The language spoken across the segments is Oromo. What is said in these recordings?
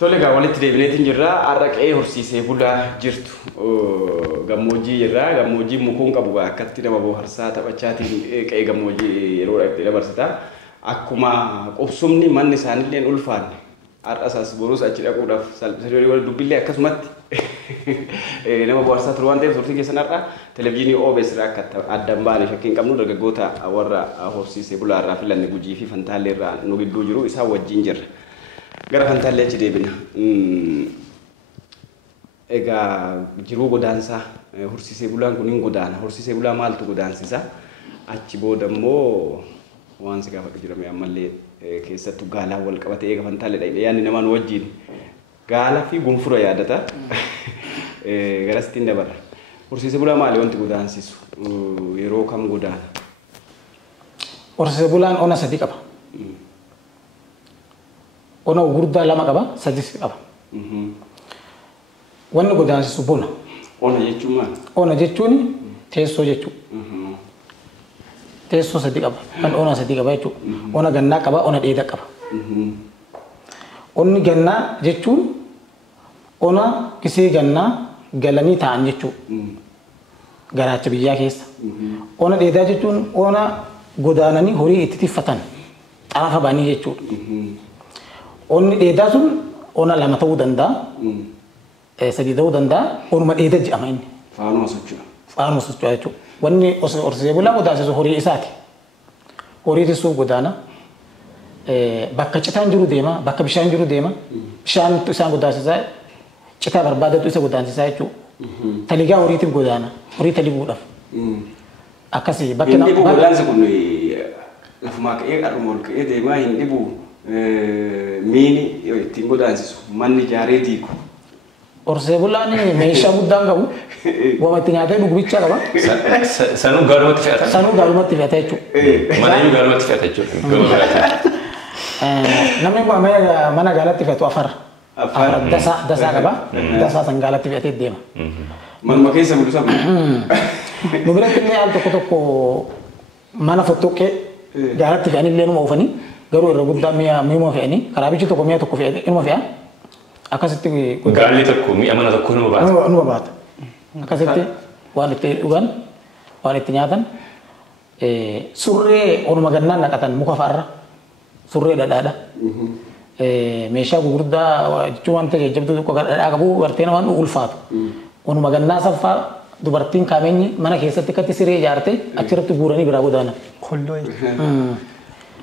Tole gaa walitti deebineetiin jirra arraqee horsiisee bulaa jirtu gammoojjii jirra gammoojjii mukuun qabu akkatti nama boharsaa taphachaatiin qe'ee gammoojjii yeroo dhaqxee dabarsita akkuma qubsumni manni isaanillee ulfaanne har'asaas boruus achi dhaquudhaaf salphisanii wal dubbillee akkasumatti nama boharsaa ture waan ta'eef turtii keessan har'a televezyiinii OBS irraa akka addaan baane shakkiin qabnu dargaggoota warra horsiisee bulaa irraa filanne Gujii fi Fantaallee irraa nu gidduu jiru isaa wajjin jirra. Gara Fantaallee achi deebina. Egaa jiruu godaansaa horsiisee bulaan kun hin godaana. Horsiisee bulaa maaltu godaansisa? Achi booda immoo waan si gaafadhu jirame ammallee keessattuu gaalaan wal qabatee eega Fantaallee dhaqee yaadni namaan wajjin gaala fi gonfura yaadata. Garasittiin dabarra. Horsiisee bulaa maali wanti godaansisu? Yeroo kam godaana? Horsiisee bulaan ona sadii qaba. Ona gurguddaa lama qaba, sadis qaba. Wanni godaansisu bona. Ona jechuun maal? Ona jechuun teessoo jechuudha. Teessoo sadii qaba. Kan ona sadii qaba jechuudha. Ona gannaa qaba, ona dheedaa qaba. Onni gannaa jechuun ona kisee gannaa galanii ta'an jechuudha. Garaacha biyyaa keessa. Ona dheedaa jechuun ona godaananii horii itti tiffatan xarafa banii jechuudha. Onni dheedaa sun ona lama ta'uu danda'a. Sadii ta'uu danda'a. Onuma dheedaa jedhama inni. Faanuma socho'a. Faanuma socho'a jechuudha. Wanni horsiisee bulaa godaansisu horii isaati. Horii tisuuf godaana. Bakka citaan jiru deema, bakka bishaan jiru deema. Bishaan isaan godaansisaa citaa barbaadatu isa godaansisaa jechuudha. Taligaa horiitiif godaana. Horii taliguudhaaf. Akkasii bakki nama. Inni godaansi kun lafumaa ka'ee qarruma ol ka'ee deemaa hin dhibu. Miini ittiin godaansisu manni ijaaree diigu. Horsiisee bulaan meeshaa guddaan qabu. Wama itti nyaatee dhugu bichaa qaba. Sanuu gaalumatti fe'ata. Sanuu gaalumatti fe'ata jechuudha. Mana iyyuu gaalumatti fe'ata jechuudha. Namni kun mana gaalatti fe'atu afar. Afar dasaa qaba. Dasaa san gaalatti fe'atee deema. Manuma keessa bulusa bulu. Nu biratti illee al tokko tokko mana fottoqqee gaalatti fe'anii illee numa oofanii. Garuu irra guddaa mi'a fe'anii karaa bichi tokko mi'a tokko fe'ee inuma fe'a. Akkasitti gaalli tokko mi'a mana tokko numa baata. Numa baata. Akkasitti waan itti dhugan waan itti nyaatan surree onuma gannaan naqatan muka fa'arra surree dhadhaadha. Meeshaa gurguddaa jechuun wanta jajjabduu tokko dhadhaa qabu gartee namaan ulfaatu. Onuma gannaa saffaa dubartiin kaameenyi mana keessatti akkatti siree ijaarte achirratti guuranii biraa godaana. Kolloo.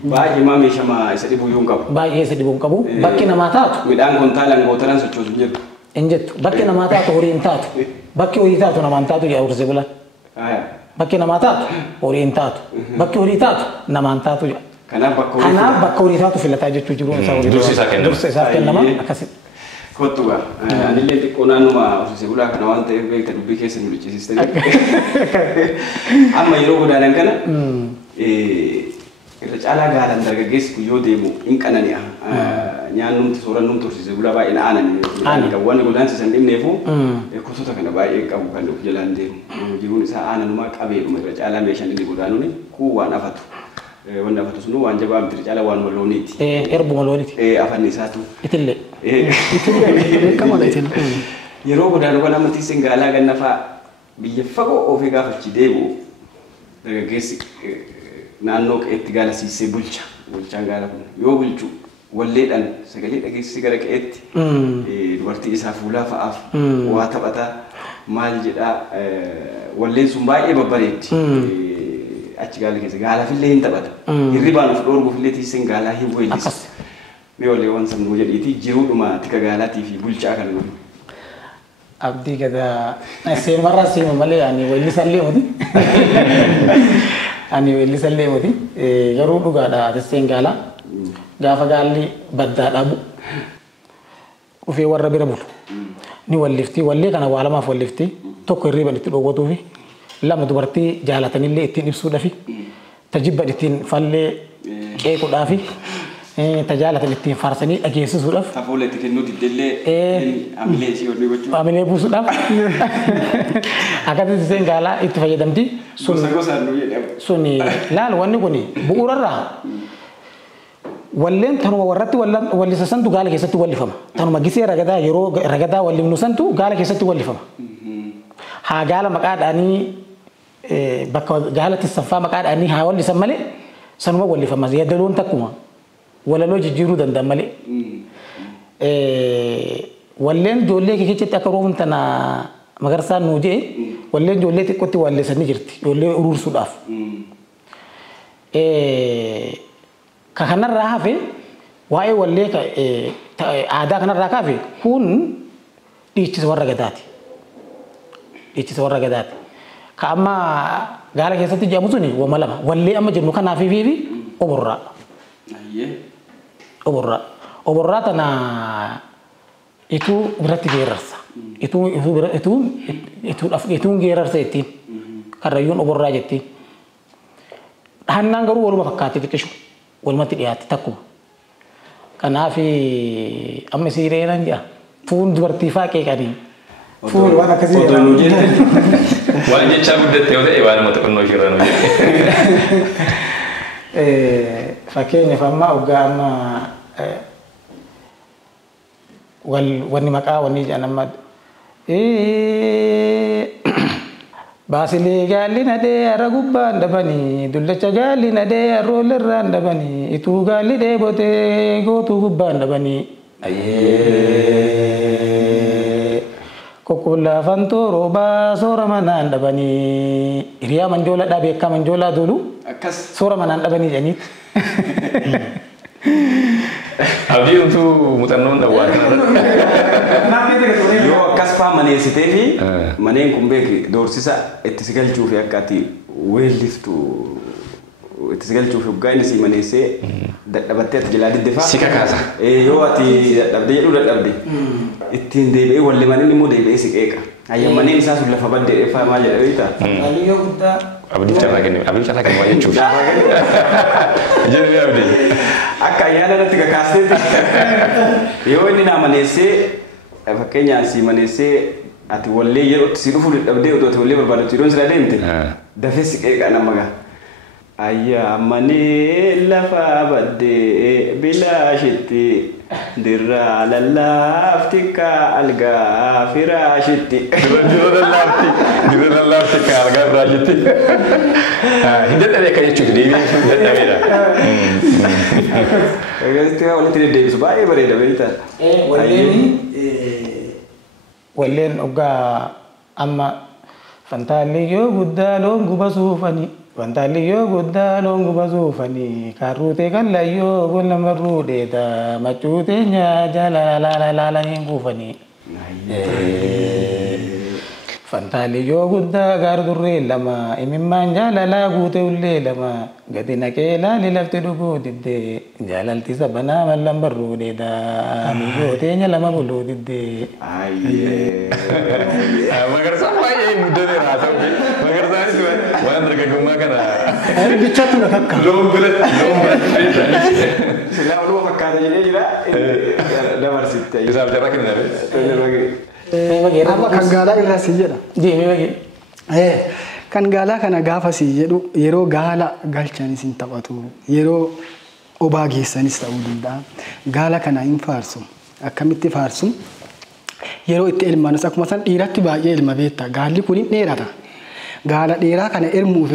Baay'ee maa meeshaa isa dhibuu yoo qabu. Baay'ee isa dhibuu qabu. Bakki namaa taatu. Midhaan kontaalaan gootaran sochoosu hin jiru. Hin jettu. Bakki namaa taatu horii hin taatu. Bakki horii taatu namaan taatu yaa horsiisee bulaan. Bakki namaa taatu horii hin taatu. Bakki horii taatu namaan taatu yaa. Kanaaf bakka horii taatu filataa jechuu jiruun isaa horii. Dursi isaa kennama. Dursi isaa kennama akkasitti. Kottu gaa. Anillee xiqqoo naannuma horsiisee bulaa kana waan ta'eef beekta dubbii keessa nu lichisiistanii. Amma yeroo godaanan kana irra caalaa gaalan dargaggeessi kun yoo deemu hin qanani'a. Nyaannumti soorannumti horsiisee bulaa baay'ee aanani. Wanni godaansisan dhibneefu kutota kana baay'ee qabu kan of jalaan deemu. Jiruun isaa aananumaa qabeedhuma irra caalaa meeshaan inni godaanuun kun waan afatu. Wanni afatu sunu waan jabaa miti irra caalaa waan malooniiti. Erbuma looniiti. Afanni isaatu. Itillee. Beekamaadha itillee. Yeroo godaanu kan amma tiisin gaalaa ganna fa'aa biyya fagoo ofii gaafachi deebi'u dargaggeessi naannoo qe'eetti gaala siisee bulcha. Bulchaan gaala kun yoo bulchu walleedhaan sagalee dhageessisee gara qe'eetti dubartii isaa fuulaa fa'aaf waa taphataa maal jedhaa walleen sun baay'ee babbareetti. Achi gaala keessa gaalaafillee hin taphata. Hirribaan of dhoorguufillee tiiseen gaalaa hin weellisu. Mee wallee waan sammuu jedhiiti jiruudhuma tika gaalaatii fi bulchaa kan godhu. Abdii gadaa seenumarraa seenu malee ani weellisallee miti. Ani weellisallee miti. Garuu dhugaadha tiiseen gaalaa. Gaafa gaalli baddaa dhabu dhufee warra bira bulu. Ni wallifti wallee kana waa lamaaf wallifti tokko hirriban itti dhoowwatuufi. Lama dubartii jaalatanillee ittiin ibsuudhaafi tajibba ittiin fallee qeequudhaafi tajaalatan ittiin faarsanii dhageessisuudhaaf. Hafuula itti kennuuti illee amilee ishee ol gochuudha. Amilee buusuudhaaf akkasitti tiiseen gaalaa itti fayyadamti. Gosa gosaan nu jedhamu. Suni laal wanni kun bu'uurarraa walleen tanuma warratti wallisa santu gaala keessatti wallifama tanuma gisee ragadaa yeroo ragadaa wallifnu santu gaala keessatti wallifama haa gaala maqaadhaanii bakka gaalatti saffaa maqaadhaanii haa wallisan malee sanuma wallifama yaadaloon takkuma walaloo jijjiiruu danda'an malee walleen ijoollee keessatti akka roobun tana magarsaan nuu jee walleen ijoollee xiqqootti walleessanii jirti ijoollee uruursuudhaaf ka kanarraa hafe waa'ee wallee aadaa kanarraa kaafe kun dhiichisa warra gadaati dhiichisa warra gadaati ka amma gaala keessatti jedhamu suni wama lama wallee amma jennu kanaafii fi oborraa oborraa tana itu berarti geerarsa itu geerarsa jettiin karrayyuun oborraa jettiin hannaan garuu waluma fakkaatti xiqqishu walumatti dhiyaate takkuma kanaaf amma siireenan jedha fuun dubartii faaqee qanii fuun waan akkasii waan jechaa guddatte yoo ta'e waan mata qonnoo ishirra nu fakkeenyaaf amma hoggaa amma wanni maqaa wanni jedhan amma baasilee gaalli nadee har'a gubbaan dhabanii dullacha gaalli nadee harroolirraan dhabanii ituu gaalli dheebotee gootuu gubbaan dhabanii kokkollaafan tooroo soora manaan dhabanii hiriyaa manjoolaa beekaa manjoolaa dolu soora manaan dhabanii jedhaniiti. Abdii untuk muuxannoon dhawwaa kanarratti yoo akkas faa maneessitee fi maneen kun beeki doorsisa itti si galchuu fi akka ati weelliftu itti si galchuu fi hoggaa inni si maneessee dadhabattee ati jalaa didde faa si kakaasa yoo ati dadhabde jedhu dadhabde ittiin deebi'ee walli maneen immoo deebi'ee si qeeqa ayya maneen isaa sun lafa baddee faa maal jedha beektaa Aliyyoo guddaa abdii carraa kennu waa jechuudha jedhee abdii akka ayyaana irratti kakaasteetti yoo inni naa maneessee fakkeenyaan si maneessee ati wallee yeroo si dhufuu dadhabdee otoo ati wallee barbaadatu yeroon sirraa deemte dafee si qeeqa nama gaa ayyaa manee lafa baddee bilaashitti dirraa lallaafti ka algaa firaashitti dirra lallaafti ka algaa firaashitti hin dadhabee akka jechuudha deebiin sun dadhabeedha. Egaa walitti deddeebisu baay'ee bareeda beektaa. Walleen hoggaa amma fantaaliyyoo guddaa loon guba suufanii fantaaliyyoo guddaa loon guba suufanii karruutee kallayyoo gola marruu dheeta machuutee nyaata laalanii guufanii. Fantaaliyyoo guddaa gaar durree lama imimmaan jaalalaa guute ullee lama gadi naqee laali lafti dhuguu diddee jaalalti sabanaa mallan barruu dheeda miyyoo teenya lama buluu diddee. Magarsaa baay'ee muddatee haa ta'u magarsaanis waan dargaggummaa kana bichaatu na kakka. loon biratti silaa waluma fakkaata jedhee jira dabarsitte isaaf jarra kenname. Amma kan gaalaa irraa si jedha. Deemee bagee. Kan gaalaa kana gaafa si jedhu yeroo gaala galchanis hin taphatu yeroo obaa geessanis ta'uu danda'a. Gaala kana hin faarsu akkamitti faarsu yeroo itti ilmaanis akkuma san dhiiratti baay'ee ilma beekta gaalli kun hin dheerata. Gaala dheeraa kana ilmuuf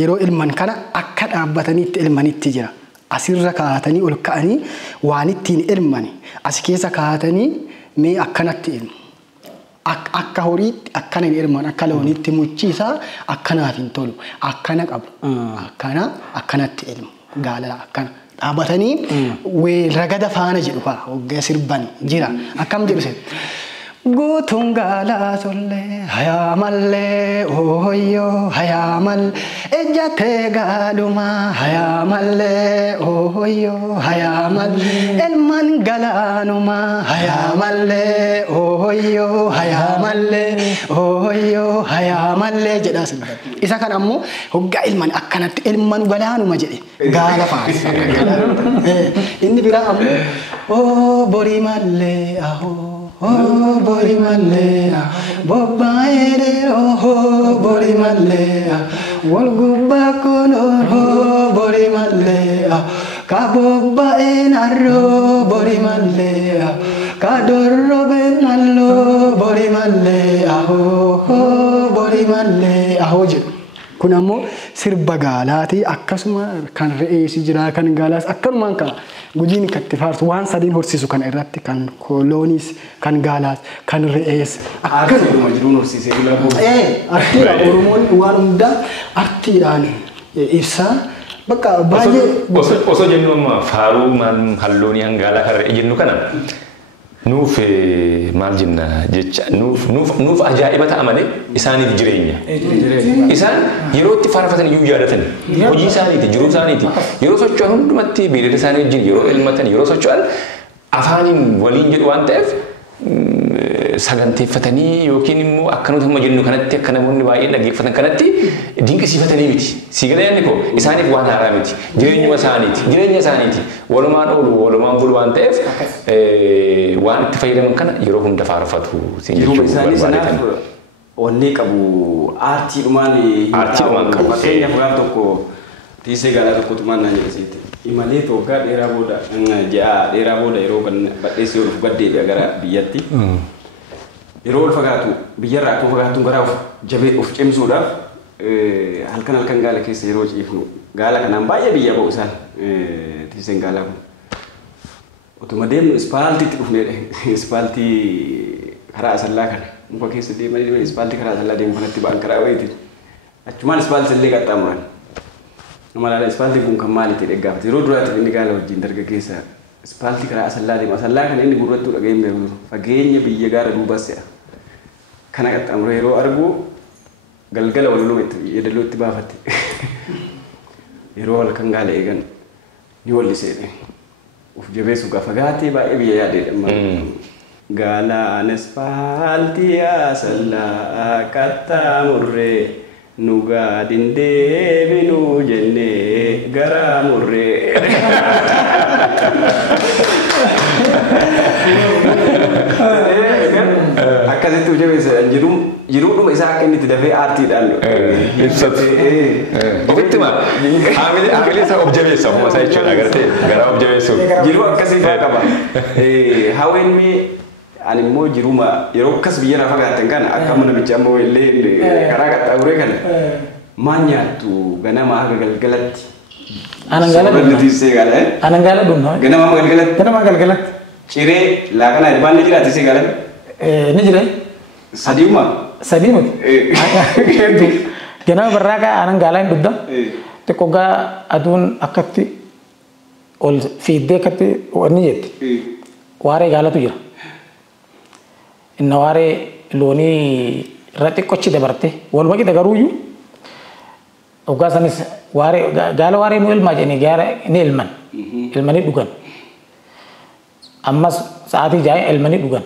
yeroo ilman kana akka dhaabbatanii itti ilmanitti jira. Asirra kaa'atanii ol ka'anii waan ittiin ilmani as keessa kaa'atanii mee akkanatti ilmu. Akka horiitti akkana hin ilman akka loonitti muchiisaa akkanaaf hin tolu akkana qabu akkanatti ilmu gaala akkana dhaabbatanii ragada faana jedhu hoggaa sirbani jira akkam jedhu sen guutuun gaalaa tollee hayaa mallee ooyyoo hayaa mallee ejjatee gaalumaa hayaa mallee ooyyoo hayaa mallee ilmaan galaanumaa hayaa mallee ooyyoo hayaa mallee ooyyoo hayaa mallee jedhaa sin isa kan ammoo hoggaa ilmaan akkanatti ilmaan galaanuma jedhe gaala faarsa inni biraa ammoo oo borii mallee ahoo oh bori malea bobbaere oh bori malea wal gubba kono oh bori malea kabobba'een harroo bori mallee kadorrobeen halloo bori mallee ahoo bori mallee ahoo jedhu. Kun ammoo sirba gaalaati akkasuma kan re'eesi jira kan gaalaas akkanumaan kana gujiin itti faarsu waan sadiin horsiisu kan irratti kan kooloonis kan gaalaas kan re'ees akkasuma jiruun horsiisee bulaa artiidhaan Oromoon waan hundaa artiidhaan ibsaa bakka baay'ee osoo jennu amma faaruu halloonii hangaalaa kan re'ee jennu kana nuuf maal jenna jecha nuuf ajaa'iba ta'a malee isaaniif jireenya. Isaan yeroo itti faarfatan iyyuu yaadatan hojii isaaniiti jiruu isaaniiti yeroo socho'an hundumatti beeylada isaanii wajjin yeroo elmatan yeroo socho'an afaaniin waliin jedhu waan ta'eef saganteeffatanii yookiin immoo akka nuti amma jennu kanatti akka namoonni baay'een dhaggeeffatan kanatti dinqisiifatanii miti. Siigalee inni koo isaaniif waan haaraa miti. Jireenya isaaniiti. Walumaan oolu walumaan bulu waan ta'eef waan itti fayyadaman kana yeroo hunda faarfatu. Jiruu isaanii sanaaf wanni qabu aartiidhumaan qabu. Fakkeenyaaf gaaf tokko tiisee gaalaa tokkotumaan naan jedhasiiti. Imalee waggaa dheeraa booda ja'a dheeraa booda yeroo badheessi yoo dhufu gaddeebi'a gara biyyatti. Yeroo ol fagaatu biyyarraa akkuma fagaatuun garaa jabee of cimsuudhaaf halkan gaala keessa yeroo ciifnu gaala kanaan baay'ee biyya ba'u isaan tiiseen gaalaa kun. Otuma deemnu ispaaltiitti dhufneedha. Ispaaltii karaa asallaa kana muka keessa deemanii ispaaltii karaa asallaa deemu kanatti ba'an karaa wayiiti. Achumaan ispaaltii illee qaxxaamuran. Namalaala ispaaltiin kun kan maalitti dhaggaafate yeroo duraatti inni gaala wajjin dargaggeessa ispaaltii karaa asallaa deema asallaa kana inni gurrattuu dhageen beeku fageenya biyya gaara duubas se'a kana qaxxaamuree yeroo argu galgala waluma itti yeedaloo itti baafatte yeroo halkan gaala eegan ni walliseedhe uf jabeessu gaa fagaatee baay'ee biyya yaadeedha gaalaan ispaaltii asallaa qaxxaamurree nuga dinde binu jenne gara murre akkasitti hojjabee jiruudhuma isaa akka inni itti dafee aartiidhaan ibsatu. Ofittuma haamilee isaa of jabeessa ofuma isaa jechuudha agartee gara of jabeessuuf. Jiruu akkasii fa'aa qaba. Haweenni ani immoo jiruma yeroo akkas biyyarraa fagaatan kana akka namicha ammoo illee karaa qaxxaamuree kana maan nyaattu ganama haga galgalatti. Anangala dunno. Ganama galgalatti. Ciree laaqana ilmaan ni jiraati see galan. Ni jiree. Sadii miti. Ganama barraaqa anangala hin dudda. Xiqqoo gaa aduun akkatti ol fiiddee akkatti wanni jetti. Waaree gaalatu jira. Inna waaree loonii irra xiqqochi dabarte walumaa qixa garuuyyuu hoggaa sanis waaree gaala waaree nu ilmaa jedhanii gaara ni ilmanii dhugan ammas sa'aatii jaa'ee ilmanii dhugan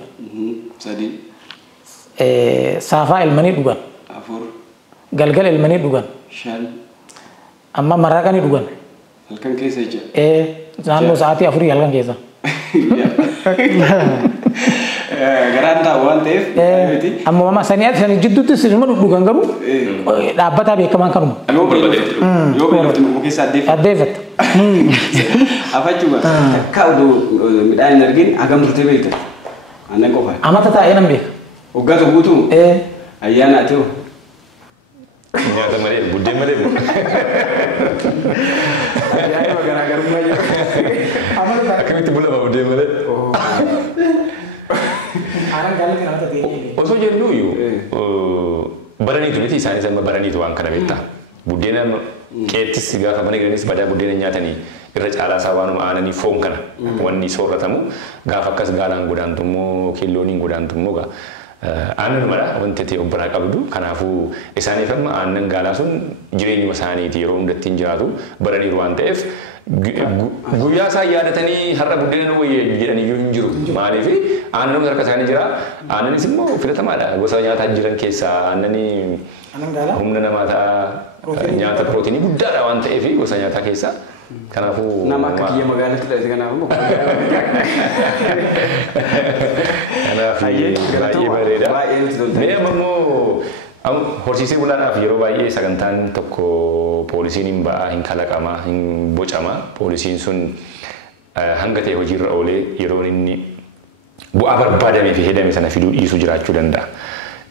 saafaa ilmanii dhugan galgala ilmanii dhugan amma marraaqanii dhugan halkan keessa jecha naannoo sa'aatii afurii halkan keessa. Garaan taa'u waan ta'eef amma mama saniyaati sanii jidduutti sirma dhugan garuu dhaabbataa beekamaan kanuma. Yoo beelofti nuuf keessa addeeffata. Afachuudha takka oduu midhaan hin argin hagam turtee beekta. Aannan qofa. Amata taa'ee nan beeka. Waggaa tokko guutuu ayyaana ati hoo. Nyaata malee buddeen malee. Ayyaana garaagarummaa jiru. Akkamitti bulama buddeen malee. Osoo jennu baraniitu miti isaanis amma baraniitu waan kana beektaa. Buddeena qeettis gaafa mana giranis badaa buddeena nyaatanii irra caalaa isaa waanuma aananii foon kana wanni soorratamu gaafa akkas gaalaan godaantummoo kiillooniin godaantummoo aannan mala wanti ta'e of biraa qabdu kanaafuu isaaniif amma aannan gaalaa sun jireenyuma isaaniiti yeroo hundatti hin jiraatu baraniiru waan ta'eef guyyaa isaa yaadatanii har'a buddeena nu wayya jedhanii iyyuu hin jiru maaliif aannan harka isaanii jira aannanis immoo filatamaadha gosa nyaataa jiran keessaa aannanii humna namaataa nyaata pirootiinii guddaadha waan ta'eef gosa nyaataa keessaa kanaafuu nama akka kiyya magaalatti dhalate kanaafuu baay'ee bareeda mee ammoo Horsiisee bulaadhaaf yeroo baay'ee sagantaan tokko poolisiin hin ba'a, hin kalaqama, hin bocama. Poolisiin sun hanga ta'e hojiirra oolee yeroo inni bu'aa barbaadamee fi hedame sana fiduu dhiisuu jiraachuu danda'a.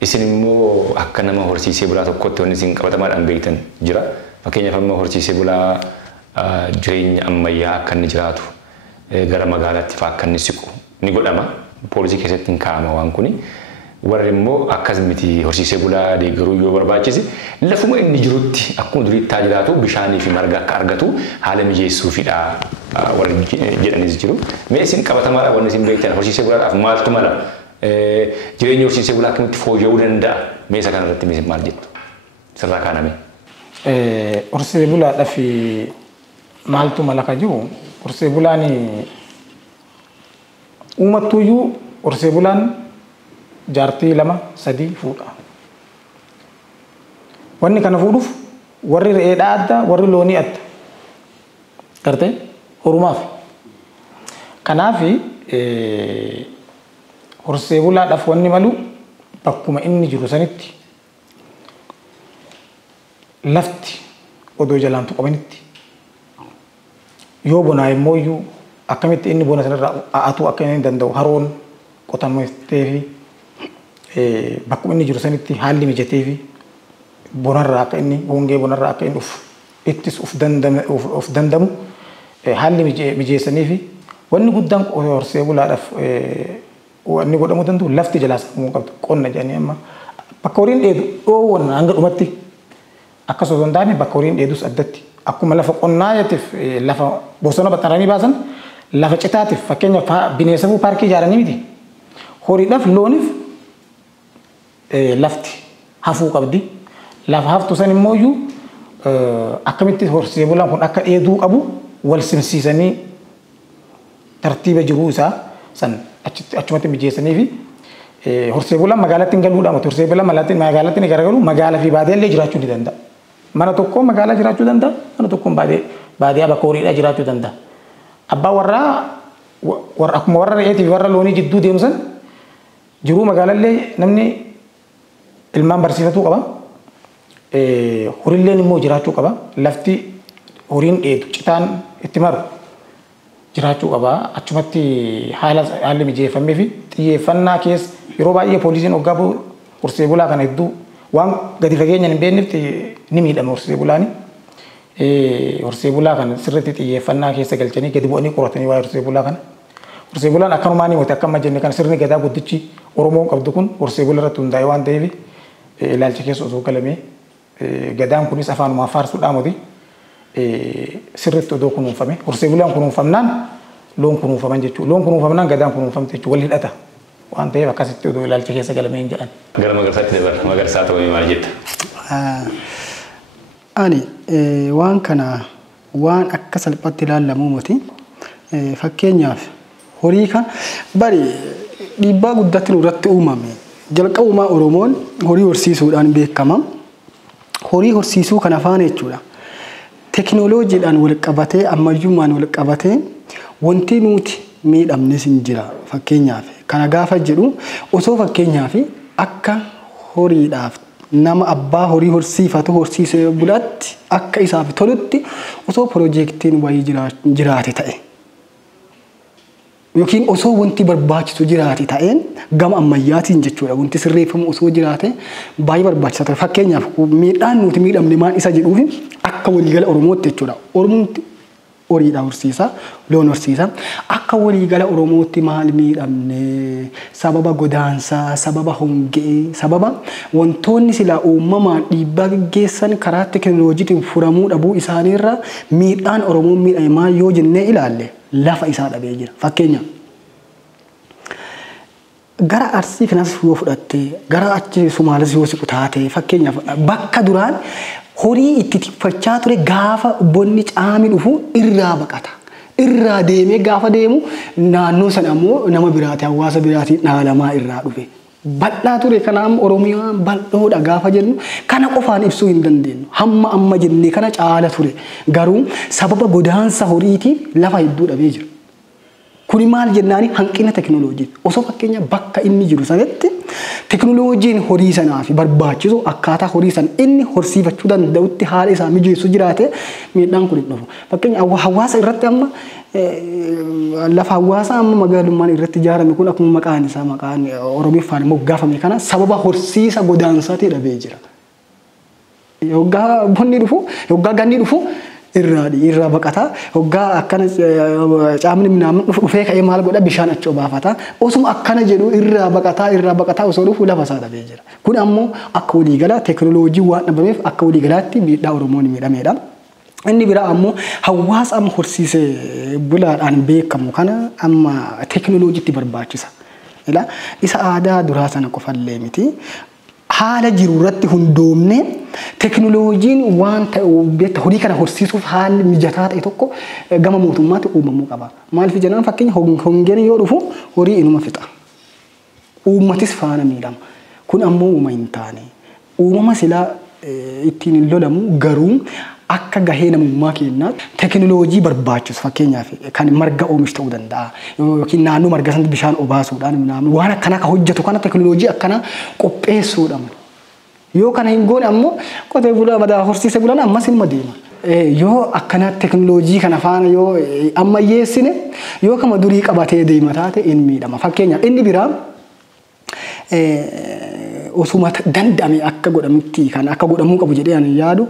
Isin immoo akka nama horsiisee bulaa tokkotti wanni isin qabatamaadhaan beektan jira. Fakkeenyaaf amma horsiisee bulaa jireenya ammayyaa akka inni jiraatu gara magaalaatti fa'aa akka inni siqu ni godhama. Poolisii keessatti hin kaa'ama waan kuni. Warri immoo akkas miti horsiisee bulaa deeggaruu yoo barbaachise lafuma inni jirutti akkuma duriitti jiraatu bishaanii fi marga akka argatu haala mijeessuufidha warri jedhanis jiru. Mee isin qabatamaadha wanni isin beektan horsiisee bulaadhaaf maaltu mala? Jireenya horsiisee bulaa akkamitti fooyya'uu danda'a? Mee isa kanarratti mee maal jettu? Sirraa kaaname. Horsiisee bulaadhaaf maaltu mala ka jiru? Horsiisee bulaan uumattuyyuu horsiisee bulaan jaartii 2-3 fuudha. Wanni kana fuudhuuf warri re'eedhaa adda, warri loonii adda. Gartee horumaaf. Kanaaf horsiisee bulaadhaaf wanni malu bakkuma inni jiru sanitti lafti odoo jalaan tuqamanitti yoo bonaa immoo iyyuu akkamitti inni bona sanarraa a'atuu akka inni danda'u haroon qotameeftee fi bakkuma inni jiru sanitti haalli mijatee fi bonarraa akka inni hongee bonarraa akka inni ittis uf dandamu haalli mijeessanii fi wanni guddaan horsiisee bulaadhaaf wanni godhamuu danda'u lafti jalaa sammuu qabdu qonna jedhanii amma bakka horiin dheedu dhoowwan hanga dhumatti akkasuma osoo hin taane bakka horiin dheedus addatti akkuma lafa qonnaayaatiif lafa bosona baxxaranii baasan lafa citaatiif fakkeenyaaf bineensafuu paarkii ijaaranii miti horiidhaaf looniif lafti hafuu qabdi. Lafa haftu san immoo iyyuu akkamitti horsiisee bulaan kun akka dheeduu qabu wal simsiisanii tartiiba jiruu isaa san achumatti mijeessanii fi horsiisee bulaan magaalaatti hin galuudha. Horsiisee bulaan magaalaatti ni garagalu magaalaa fi baadiyyaa jiraachuu ni danda'a. Mana tokkoon magaalaa jiraachuu danda'a. Mana tokkoon baadiyyaa bakka horiidhaa jiraachuu danda'a. Abbaa warraa akkuma warra re'eetii fi warra loonii jidduu deemsan jiruu magaalaallee namni ilmaan barsiifachuu qaba. Horiilleen immoo jiraachuu qaba. Lafti horiin dheedu citaan itti maru jiraachuu qaba. Achumatti haalli mijeeffamee fi xiyyeeffannaa keessa yeroo baay'ee poolisiin hoggaa horsiisee bulaa kana hedduu waan gadi fageenyaan hin beekneef ni miidhama horsiisee bulaani. Horsiisee bulaa kana sirriitti xiyyeeffannaa keessa galchanii gadi bu'anii qoratanii waa'ee horsiisee bulaa kana. Horsiisee bulaan akkanumaan himate akka amma jenne kana sirni gadaa guddichi Oromoon qabdu kun horsiisee bulaa irratti hundaa'e waan ta'eef ilaalcha keessa osoo galamee gadaan kunis afaanumaan faarsuudhaan moti sirriitti odoo kunuunfame horsiisee bulaan kunuunfamnaan loon kunuunfaman jechuudha. Loon kunuunfamnaan gadaan kunuunfamte jechuudha wal hidhata waan ta'eef akkasitti odoo ilaalcha keessa galamee hin jedhan. Gara magarsaatti dabarra magarsaa ta'uu maal jetta? Ani waan kana waan akka salphaatti ilaallamu miti fakkeenyaaf horii kan bari dhiibbaa guddaatti nurratti uumame. Jalqabumaa Oromoon horii horsiisuudhaan beekama. Horii horsiisuu kana faana jechuudha. Teknooloojiidhaan wal qabatee ammayyummaan wal qabatee wanti nuti miidhamnes hin jira. Fakkeenyaaf kana gaafa jedhu osoo fakkeenyaaf akka horiidhaaf nama abbaa horii horsiifatu horsiisee bulaatti akka isaaf tolutti osoo piroojeektiin wayii jiraate ta'e. Yookiin osoo wanti barbaachisu jiraate ta'een gama ammayyaatiin jechuudha. Wanti sirreeffamu osoo jiraate baay'ee barbaachisaa ture. Fakkeenyaaf miidhaan nuti miidhamne maal isa jedhuufi akka waliigala Oromootti jechuudha. Oromooti horiidha horsiisa, loon horsiisa. Akka waliigala Oromootti maal miidhamne sababa godaansaa, sababa hongee, sababa wantoonni silaa uumamaan dhiibbaa gaggeessan karaa teknooloojiitiin furamuu dhabuu isaaniirra miidhaan Oromoon miidhame maal yoo jennee ilaalle lafa isaa dhabee jira. Fakkeenyaaf gara Arsii kanas yoo fudhatte gara achi Sumaalis yoo siqu taate fakkeenyaaf bakka duraan horii itti tiffachaa ture gaafa bonni caami dhufu irraa baqata. Irraa deemee gaafa deemu naannoo sana ammoo nama biraati hawaasa biraati dhaalamaa irraa dhufe. Bal'aa ture kanaam Oromiyaan bal'oodha gaafa jennu kana qofaan ibsuu hin dandeenyu. Hamma amma jennee kana caala ture. Garuu sababa godaansa horiitiif lafa hedduu dhabee jira. Kuni maal jennaani hanqina teknooloojii. Osoo fakkeenya bakka inni jiru sanatti Teknooloojiin horii sanaa fi barbaachisu akkaataa horii san inni horsiifachuu danda'utti haala isaa mijeessu jiraate miidhaan kun hin dhufu. Fakkeenyaaf hawaasa irratti amma lafa hawaasaa amma magaalummaan irratti ijaarame kun akkuma maqaan isaa maqaan Oromiffaan moggaafame kana sababa horsiisa godaansaatii dhabee jira. Yoggaa bonni dhufu, yoggaa ganni dhufu irraa baqataa, yoggaa akkana caamni minaamin dhufee ka'ee maal godha bishaan achi obaafata. Osuma akkana jedhu irraa baqataa osoo dhufu lafa isaa dhabee jira. Kun ammoo akka waliigalaa teknooloojii waan dhabameef akka waliigalaatti miidhaa Oromoon miidhameedha. Inni biraa ammoo hawaasa amma horsiisee bulaadhaan beekamu kana amma teknooloojiitti barbaachisa. Isa aadaa duraa sana qofallee miti. Haala jiru irratti hundoomne teknooloojiin waan ta'e horii kana horsiisuuf haalli mijataa ta'e tokko gama mootummaatti uumamuu qaba. Maaliif jennaan fakkeenya hongeen yoo dhufu horii inuma fixa. Uummatis faana miidhama. Kun ammoo uuma hin taane. Uumama silaa ittiin hin lolamu garuu akka gahee namummaa keenyaatti teknooloojii barbaachisu fakkeenyaaf kan marga oomishu ta'uu danda'a yookiin naannoo marga sanatti bishaan obaasuudhaan waan akkana ka hojjetu kana teknooloojii akkana qopheessuudhaan yoo kana hin goone ammoo qotee bulaa badaa horsiisee bulaan ammas hin deema. Yoo akkana teknooloojii kana faana yoo ammayyeessine yoo kama durii qabatee deema taate in miidhama. Fakkeenyaaf inni biraa osuma danda'ame akka godhamutti kan akka godhamuu qabu jedhee ani yaadu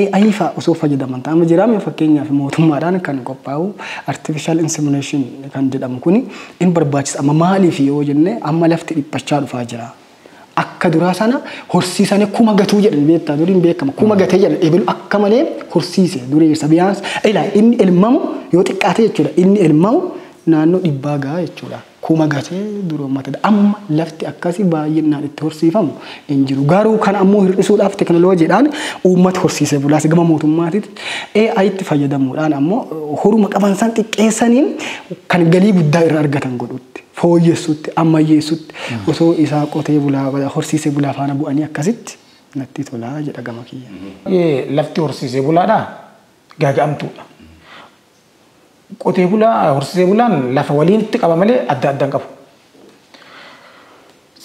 AI fa osoo fayyadaman ta'ama jiraame fakkeenyaaf mootummaadhaan kan qophaa'u artificial insemination kan jedhamu kuni in barbaachisa. Amma maaliif yoo jenne amma lafti dhiphachaa dhufaa jira. Akka duraa sana horsiisanii kuma gatuu jedhan beektaa duriin beekama kuma gatee jedhan eebelu akka malee horsiise durii sabiyaans inni elmamu yoo xiqqaate jechuudha inni elmamu naannoo 100 gahaa jechuudha. Kuma gatee duroommata amma lafti akkasii baay'inaan itti horsiifamu hin jiru. Garuu kan ammoo hir'isuudhaaf teknooloojiidhaan uummata horsiisee bulaas gama mootummaatiitti AI itti fayyadamuudhaan ammoo horuma qaban san xiqqeessaniin kan galii guddaa irraa argatan godhutti fooyyessutti ammayyeessutti osoo isaa qotee bulaa horsiisee bulaa faana bu'anii akkasitti natti tolaa jedha gama kiyya. Lafti horsiisee bulaadhaa gaaga'amtuudha. Qotee bulaa horsiisee bulaan lafa walitti qaba malee adda addaan qabu.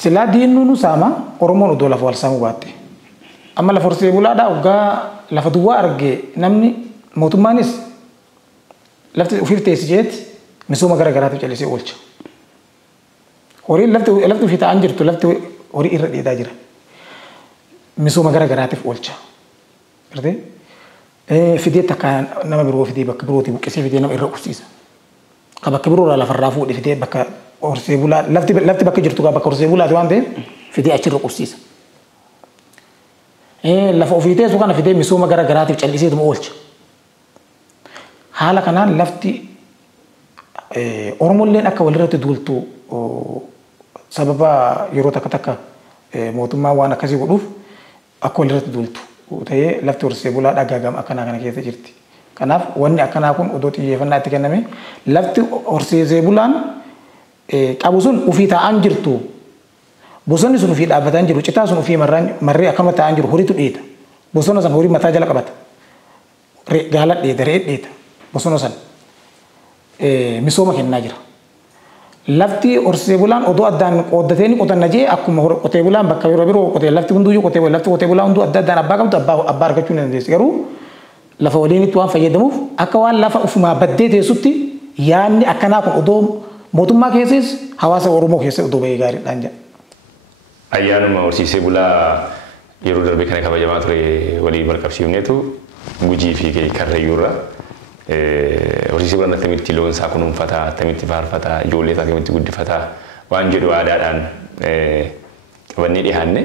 Silaa diinnuun saama Oromoon odoo lafa wal saamuu baatte. Amma lafa horsiisee bulaadhaa waggaa lafa duwwaa argee namni mootummaanis lafti ofiif teessiseeti misooma gara garaatiif callisee oolcha. Horiin lafti ofii ta'an jirtu lafti horii irra dheedaa jira. Misooma gara garaatiif oolcha. Fidee takka nama biroo fidee bakka birootii buqqisee fidee nama irra qubsiisa. Kan bakka biroorraa lafarraa fuudhee fidee bakka horsiisee bulaa lafti bakka jirtu bakka horsiisee bulaati waan ta'eef fidee achirra qubsiisa. Lafa ofii teessu kana fidee misooma gara garaatiif calliseetuma oolcha. Haala kanaan lafti Oromolleen akka walirratti duultu sababa yeroo takka mootummaa waan akkasii godhuuf akka walirratti duultu. Ta'ee lafti horsiisee bulaa dhagaagama akkanaa kana keessa jirti. Kanaaf wanni akkanaa kun odoo xiyyeeffannaa itti kenname lafti horsiisee bulaan qabu sun ofii taa'an jirtu. Bosonni sun ofii dhaabbataan jiru citaa sun ofii marree akkama taa'an jiru horiitu dheeta. Bosona san horii mataa jala qabata. Gaala dheeta re'ee dheeta. Bosona san misooma kennaa jira. Lafti horsiisee bulaan odoo addaan qooddatee ni qotanna jee akkuma qotee bulaan bakka yeroo biroo qotee lafti hunduyyuu qotee bulaan hunduu adda addaan abbaa qabdu abbaa argachuu ni dandeessi. Garuu lafa waliinitti waan fayyadamuuf akka waan lafa ufumaa baddee teessutti yaadni akkanaa kun odoo mootummaa keessas hawaasa Oromoo keessa odoo bahee gaariidhaan jedha. Ayyaanuma horsiisee bulaa yeroo darbe kana kabajamaa ture walii walqabsiifneetu Gujii fi Karrayyuurra horsiisee bulaan akkamitti loon isaa kunuunfataa akkamitti faarfataa ijoollee isaa akkamitti guddifataa waan jedhu aadaadhaan qabannee dhiyaanne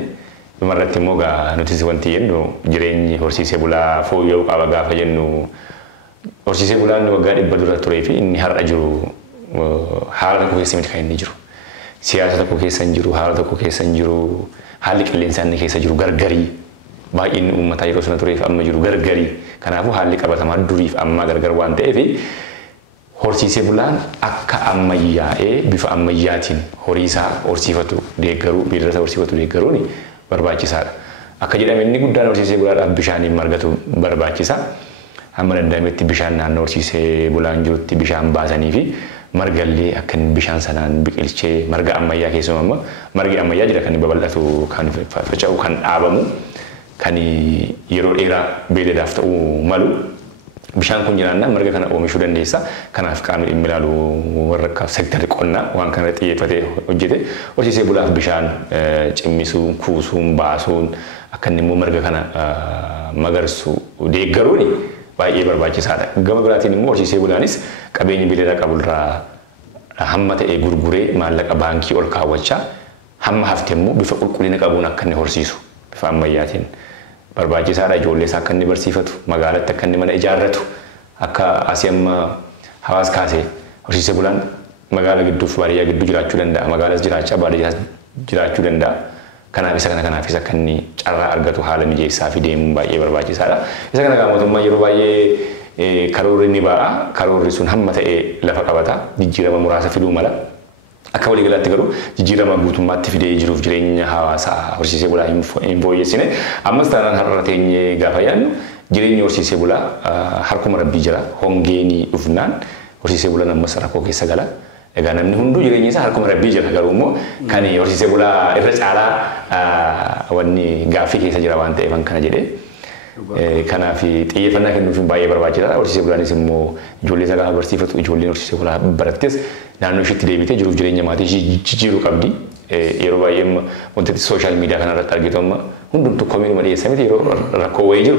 dhumarratti immoo nutis wanti jennu jireenyi horsiisee bulaa fooyya'uu qaba gaafa jennu horsiisee bulaan waggaa 100 dura turee fi inni har'a jiru haala tokko keessa miti kan inni jiru. Siyaasa tokko keessa hin jiru, haala tokko keessa hin jiru, haalli qilleensaa inni keessa jiru gargarii. Baay'inni uummataa yeroo sana tureef amma jiru gargarii. Kanaafuu haalli qabatamaa duriif amma gargar waan ta'eef horsiisee bulaan akka ammayyaa'ee bifa ammayyaatiin horii isaa horsiifatu deeggaruu beeylada isaa horsiifatu deeggaruun barbaachisaadha. Akka jedhame inni guddaan horsiisee bulaadhaaf bishaaniin margatu barbaachisa. Hamma danda'ametti bishaan naannoo horsiisee bulaan jirutti bishaan baasanii fi margallee akkan bishaan sanaan biqilchee marga ammayyaa keessumaa amma margi ammayyaa jira kan babal'atu kan faca'u kan dhaabamu kan yeroo dheeraa beeladaaf ta'uu malu bishaan kun jiraannaan marga kana oomishuu dandeessa kanaaf qaamni dhimmi ilaalu warra akka sektara qonnaa waan kana xiyyeeffatee hojjete horsiisee bulaaf bishaan cimmisuun kuusuun baasuun akka inni immoo marga kana magarsu deeggaruuni baay'ee barbaachisaadha. Gama biraatiin immoo horsiisee bulaanis qabeenya beelada qabulraa hamma ta'e gurguree maallaqa baankii ol kaawwachaa hamma hafte immoo bifa qulqullina qabuun akka inni horsiisu bifa ammayyaatiin barbaachisaadha. Ijoollee isaa akka inni barsiifatu magaalatti akka inni mana ijaarratu akka asii amma hawaas kaasee horsiisee bulaan magaala gidduuf baadiyyaa gidduu jiraachuu danda'a magaalas jiraachaa baadiyyaas jiraachuu danda'a. Kanaaf isa akka inni carraa argatu haala mijeessaa fi deemuun baay'ee barbaachisaadha. Isa kana mootummaan yeroo baay'ee karoorri ni ba'a. Karoorri sun hamma ta'e lafa qabata. Jijjiirama muraasa fiduu mala. Akka waliigalaatti garuu jijjiirama guutummaatti fidee jiruuf jireenya hawaasaa horsiisee bulaa hin fooyyessine. Ammas taanaan har'a teenyee gaafa yaadnu jireenya horsiisee bulaa harkuma rabbii jira. Hongeenii dhufnaan horsiisee bulaan ammas rakkoo keessa gala. Egaa namni hunduu jireenya isaa harkuma rabbii jira garuu immoo kan horsiisee bulaa irra caalaa wanni gaaffii keessa jira waan ta'eef kana jedhee kanaaf xiyyeeffannaa kennuufiin baay'ee barbaachisaadha. Horsiisee bulaanis immoo ijoollee isaa gaafa barsiifatu ijoolleen horsiisee bulaa barattes naannoo ishiitti deebitee jiruuf jireenya maatii ishii jijjiiruu qabdi. Yeroo baay'ee wantoota sooshaal miidiyaa kanarratti argitu amma hundumtuu komiinuma dhiyeessa miti yeroo rakkoo wayii jiru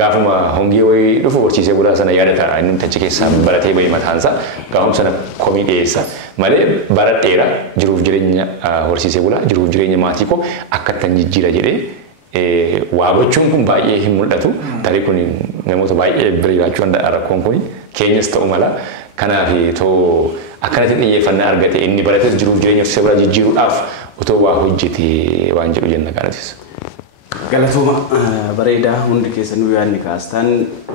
gaafuma hongii wayii dhufu horsiisee bulaa sana yaadata inni tachi keessaa baratee bahee mataansaa gaafuma sana komii dhiyeessa malee baradheera jiruuf jireenya horsiisee bulaa jiruuf jireenya maatii koo akkattan jijjiira jedhee waa gochuun kun baay'ee hin mul'atu. Tarii kun namoota baay'ee bira jiraachuu danda'a rakkoon kun keenyas ta'uu mala. Kanaaf too akkanatti xiyyeeffannaa argate inni barates jiruuf jireenya horsiisee bulaa jijjiiruudhaaf otoo waa hojjete waan jedhu jenna kaanatis. Galatooma bareedaa hundi keessanuu yaadni kaastan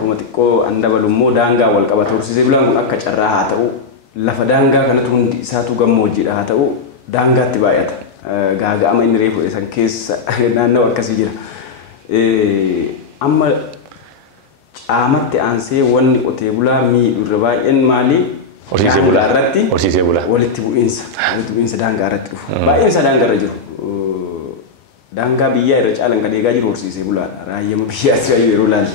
uma xiqqoo andabalu immoo daangaa wal qabatu horsiisee bulaan kun akka carraa haa ta'u lafa daangaa kanatu hundi isaatu gammoojjiidha haa ta'u daangaatti baay'ata. Gaaga'ama inni reefu isan keessa naannoo akkasii jira. Amma caamatti aansee wanni qotee bulaa miidhu irra baay'een maali? Horsiisee bulaa irratti walitti bu'iinsa daangaa irratti dhufu. Baay'een isaa daangaa irra jiru. Daangaa biyyaa irra caalan kan eegaa jiru horsiisee bulaadha. Raayyama biyyaatti yeroo ilaalle.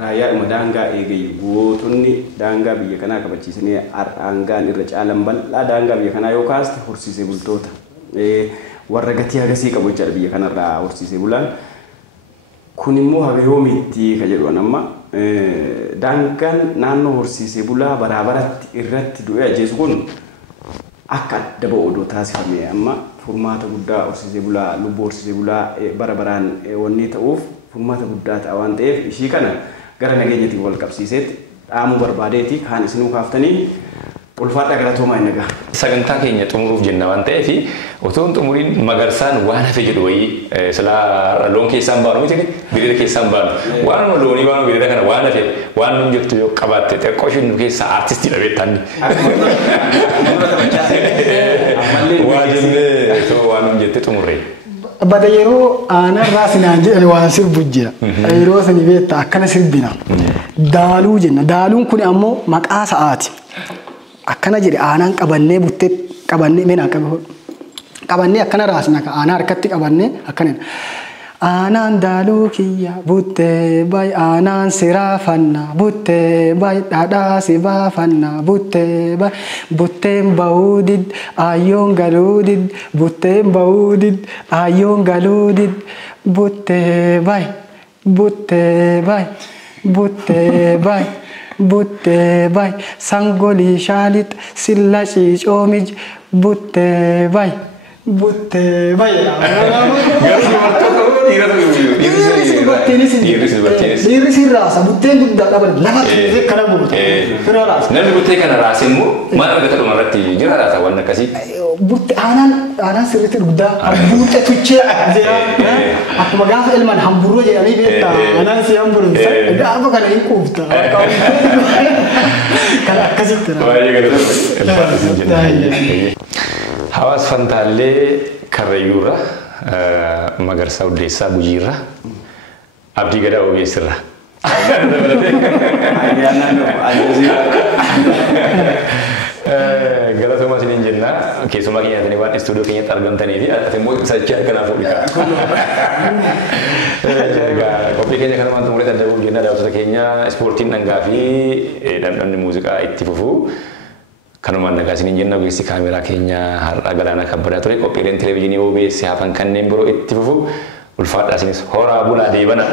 Raayyaadhuma daangaa eegayu gootonni daangaa biyya kanaa kabachiisanii aangaan irra caalan bal'aa daangaa biyya kanaa yoo kaaste horsiisee bultoota. Warra gatii hagasii qabu jechaadha biyya kanarraa horsiisee bulaan. Kun immoo haga yoomiitti ka jedhuun amma daangaan naannoo horsiisee bulaa baraabaratti irratti du'ee ajjeesu kun akka adda ba'u odoo taasifame amma furmaata guddaa horsiisee bulaa lubbuu horsiisee bulaa bara baraan wanni ta'uuf furmaata guddaa ta'a waan ta'eef ishii kana gara nageenyatiin wal qabsiiseetti dhaamuu barbaadeeti kaan isinuu kaaftanii ulfaadha galatoomaa hin nagaa. Sagantaa keenya xumuruuf jenna waan ta'eef otoo hin xumuriin magarsaan waan hafe jedhu wayii silaa loon keessaan baanu miti bireeda keessaan baanu waanuma loonii waanuma bireeda kana waan hafe waan nun jettu yoo qabaatte xiqqoo isheen nu keessaa aartistii dhabeettanni. Waa jennee waan nun jette xumurree. Bada yeroo aanarraa sinaan jedhan waan sirbu jira. Yeroo sani beekta akkana sirbina. Daaluu jenna. Daaluun kun ammoo maqaa sa'aati. Akkana jedhe aanaan qabannee buttee qabannee meenaa qabannee akkana raasna aanaa harkatti qabannee akkana aanaan daaluu kiyya buttee baay aanaan siraafanna buttee baay dhadhaa si baafanna buttee baay butteen bahuudid ayyoon galuudid butteen bahuudid ayyoon galuudid buttee baay buttee baay buttee baay. Buttee baay sangolii shaalit silla ciicoomij buttee baay buttee baay. Dhiirri siin raasa butteen guddaa qaban lafa keessatti kana buuta. Fira raasa. Namni buttee kana raase immoo maal argata dhumarratti jira raasa waan akkasii. Buttee aanaan sirriitti guddaa hambuuca tuchee akkuma gaafa ilmaan hamburroo jedhanii beektaa aanaan si hamburreessa gaafa kana hin quufta. Kan akkasitti Hawaas Fantaallee Karrayyuurra Magarsaa Uddeessaa Gujiirra Abdii Gadaa Ogeessirra Ayyaana no Aljazeera. Galatoomaa isiniin jenna keessumaa keenyatanii waan istuudiyoo keenyatti argamtanii fi ati immoo ibsachaa kanaaf qophii keenya kana wanti mul'ata adda jenna daawwattoota keenya ispoortiin dhangaa fi dhandhamni muuziqaa itti fufu kanumaan nagaa isiniin jenna ogeessi kaameeraa keenya har'a Galaanaa Kabbadaa ture qophiileen televezyiinii OBS hafan kanneen biroo itti fufu ulfaadhaa isinis horaa bulaa deebana.